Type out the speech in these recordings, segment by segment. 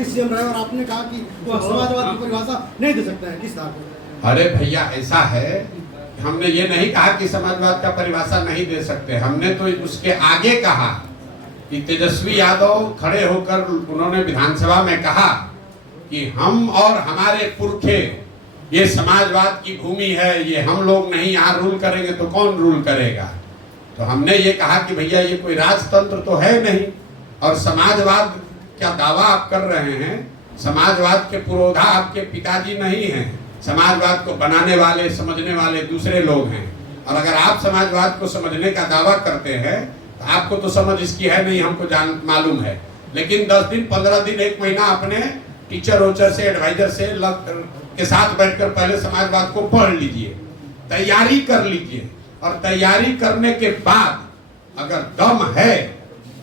Deputy CM रहे और आपने कहा कि वो समाजवाद की परिभाषा नहीं दे सकते हैं, किस तरह से? अरे भैया ऐसा है, हमने ये नहीं कहा कि समाजवाद का परिभाषा नहीं दे सकते। हमने तो उसके आगे कहा कि तेजस्वी यादव खड़े होकर उन्होंने विधानसभा में कहा कि हम और हमारे पुरखे ये समाजवाद की भूमि है, ये हम लोग नहीं यहाँ रूल करेंगे तो कौन रूल करेगा। तो हमने ये कहा कि भैया ये कोई राजतंत्र तो है नहीं, और समाजवाद क्या दावा आप कर रहे हैं, समाजवाद के पुरोधा आपके पिताजी नहीं हैं, समाजवाद को बनाने वाले समझने वाले दूसरे लोग हैं। और अगर आप समाजवाद को समझने का दावा करते हैं तो आपको तो समझ इसकी है नहीं, हमको जान मालूम है। लेकिन 10 दिन 15 दिन 1 महीना अपने टीचर वोचर से एडवाइजर से के साथ बैठकर पहले समाजवाद को पढ़ लीजिए, तैयारी कर लीजिए, और तैयारी करने के बाद अगर दम है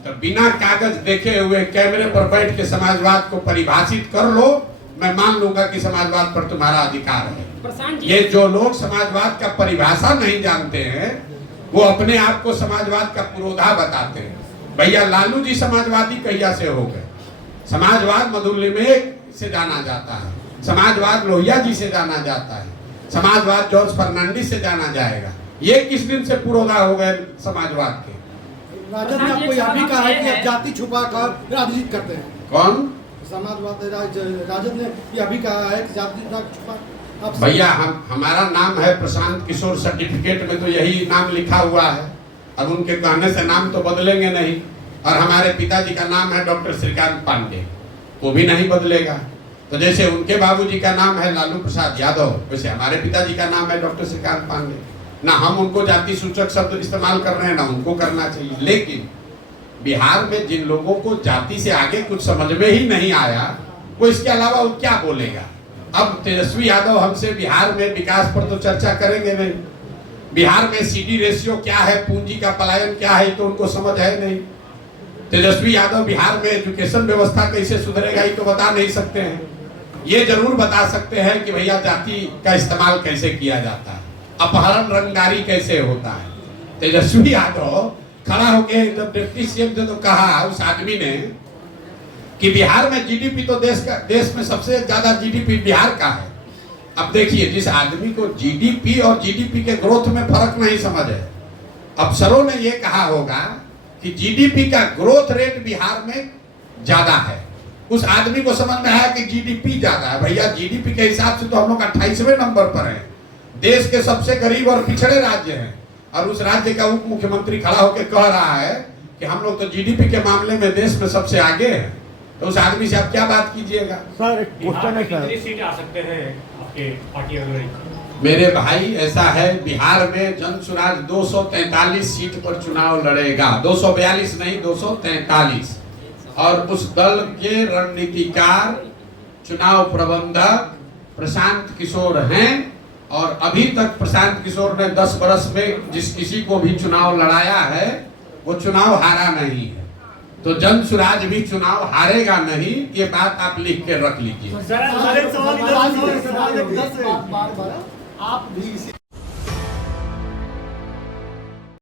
तो बिना कागज देखे हुए कैमरे पर बैठ के समाजवाद को परिभाषित कर लो, मैं मान लूंगा कि समाजवाद पर तुम्हारा अधिकार है। ये जो लोग समाजवाद का परिभाषा नहीं जानते हैं वो अपने आप को समाजवाद का पुरोधा बताते हैं। भैया लालू जी समाजवादी कहिया से हो गए? समाजवाद मधुलिमेक से जाना जाता है, समाजवाद लोहिया जी से जाना जाता है, समाजवाद जॉर्ज फर्नांडिस से जाना जाएगा। ये किस दिन से पुरोधा हो गए समाजवाद के? राजद ने आपको यह भी कहा है कि आप जाति छुपा कर राजनीति करते हैं। कौन? समाजवाद राजद ने यह भी कहा है कि जाति छुपा। भैया हमारा नाम है प्रशांत किशोर, सर्टिफिकेट में तो यही नाम लिखा हुआ है। अब उनके कहने से नाम तो बदलेंगे नहीं। और हमारे पिताजी का नाम है डॉक्टर श्रीकांत पांडे, वो भी नहीं बदलेगा। तो जैसे उनके बाबूजी का नाम है लालू प्रसाद यादव, वैसे हमारे पिताजी का नाम है डॉक्टर श्रीकांत पांडे। ना हम उनको जाति सूचक शब्द इस्तेमाल कर रहे हैं, ना उनको करना चाहिए। लेकिन बिहार में जिन लोगों को जाति से आगे कुछ समझ में ही नहीं आया, वो इसके अलावा वो क्या बोलेगा। अब तेजस्वी यादव हमसे बिहार में विकास पर तो चर्चा करेंगे नहीं, बिहार में सीडी रेशियो क्या है, पूंजी का पलायन क्या है, तो उनको समझ है नहीं। तेजस्वी यादव बिहार में एजुकेशन व्यवस्था कैसे सुधरेगा ये तो बता नहीं सकते हैं। ये जरूर बता सकते हैं कि भैया जाति का इस्तेमाल कैसे किया जाता है, अपहरण रंगदारी कैसे होता है। तेजस्वी यादव खड़ा होके जब डिप्टी सीएम से तो कहा उस आदमी ने कि बिहार में जीडीपी तो देश में सबसे ज्यादा जीडीपी बिहार का है। अब देखिए, जिस आदमी को जीडीपी और जीडीपी के ग्रोथ में फर्क नहीं समझ है, अफसरों ने ये कहा होगा कि जीडीपी का ग्रोथ रेट बिहार में ज्यादा है, उस आदमी को समझ में आया कि जीडीपी ज्यादा है। भैया जीडीपी के हिसाब से तो हम लोग 28वें नंबर पर हैं, देश के सबसे गरीब और पिछड़े राज्य हैं, और उस राज्य का उप मुख्यमंत्री खड़ा होकर कह रहा है कि हम लोग तो जीडीपी के मामले में देश में सबसे आगे हैं। तो उस आदमी से आप क्या बात कीजिएगा। सर क्वेश्चन है सर, कितनी सीटें आ सकते हैं आपके पार्टी अगर? मेरे भाई ऐसा है, बिहार में जन स्वराज 243 सीट पर चुनाव लड़ेगा, 242 नहीं 243। और उस दल के रणनीतिकार चुनाव प्रबंधक प्रशांत किशोर हैं, और अभी तक प्रशांत किशोर ने 10 वर्ष में जिस किसी को भी चुनाव लड़ाया है वो चुनाव हारा नहीं है। तो जन स्वराज भी चुनाव हारेगा नहीं, ये बात आप लिख के रख लीजिए। आप भी